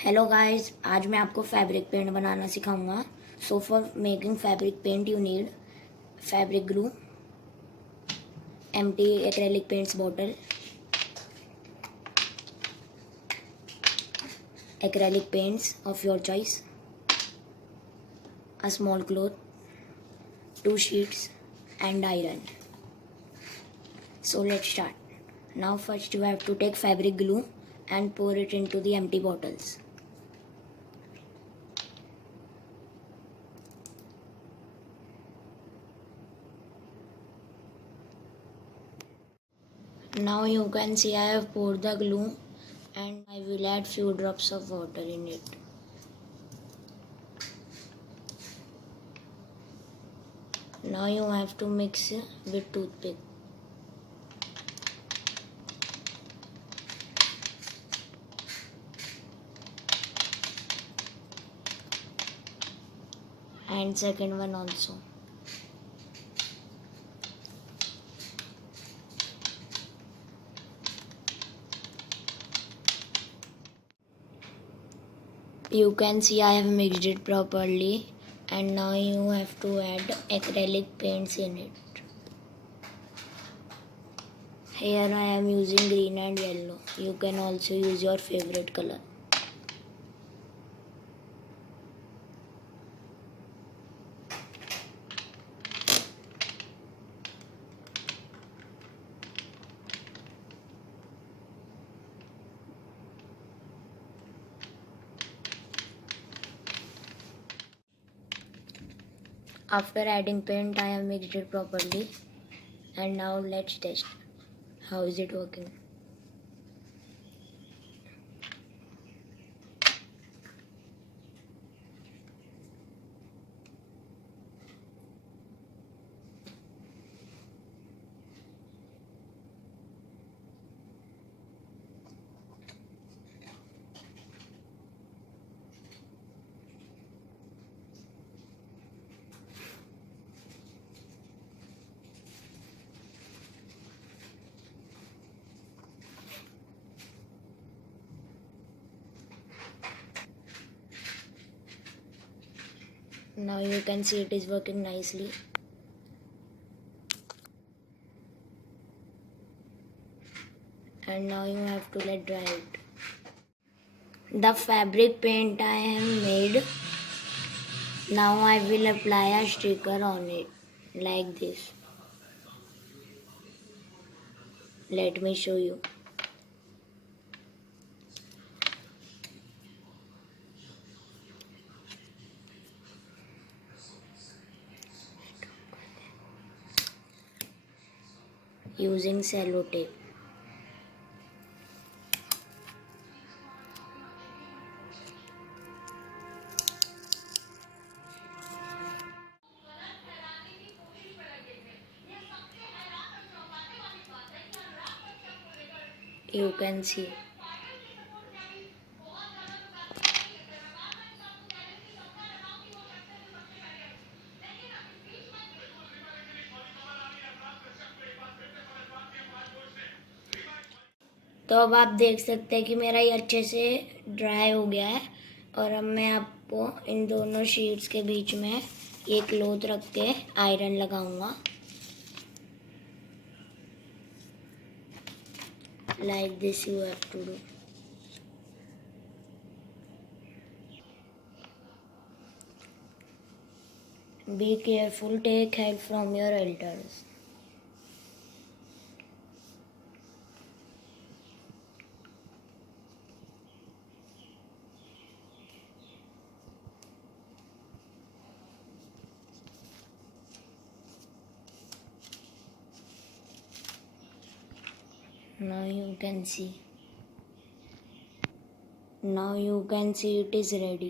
Hello guys, आज मैं आपको फैब्रिक पेंट बनाना सिखाऊंगा। So for making fabric paint you need fabric glue, empty acrylic paints bottle, acrylic paints of your choice, a small cloth, 2 sheets and iron. So let's start. Now first you have to take fabric glue and pour it into the empty bottles. Now you can see I have poured the glue and I will add few drops of water in it. Now you have to mix with toothpick. And second one also. You can see I have mixed it properly, and now you have to add acrylic paints in it. Here I am using green and yellow. You can also use your favorite color. After adding paint, I have mixed it properly, and now let's test how is it working. Now you can see it is working nicely. And now you have to let dry it. The fabric paint I have made. Now I will apply a sticker on it like this. Let me show you. Using cello tape. You can see. तो अब आप देख सकते हैं कि मेरा ये अच्छे से ड्राई हो गया है। और अब मैं आपको इन दोनों शीट्स के बीच में ये क्लॉथ रख के आयरन लगाऊंगा, like this you have to do. Be careful, take help from your elders. Now you can see. Now you can see it is ready.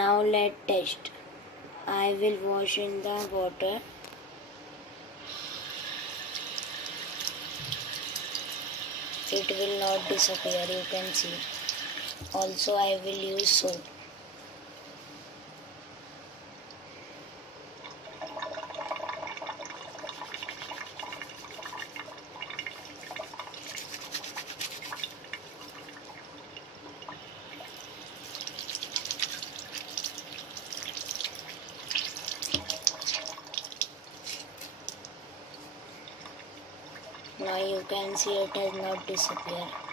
Now let's test. I will wash in the water. It will not disappear, you can see. Also I will use soap. Now you can see it has not disappeared.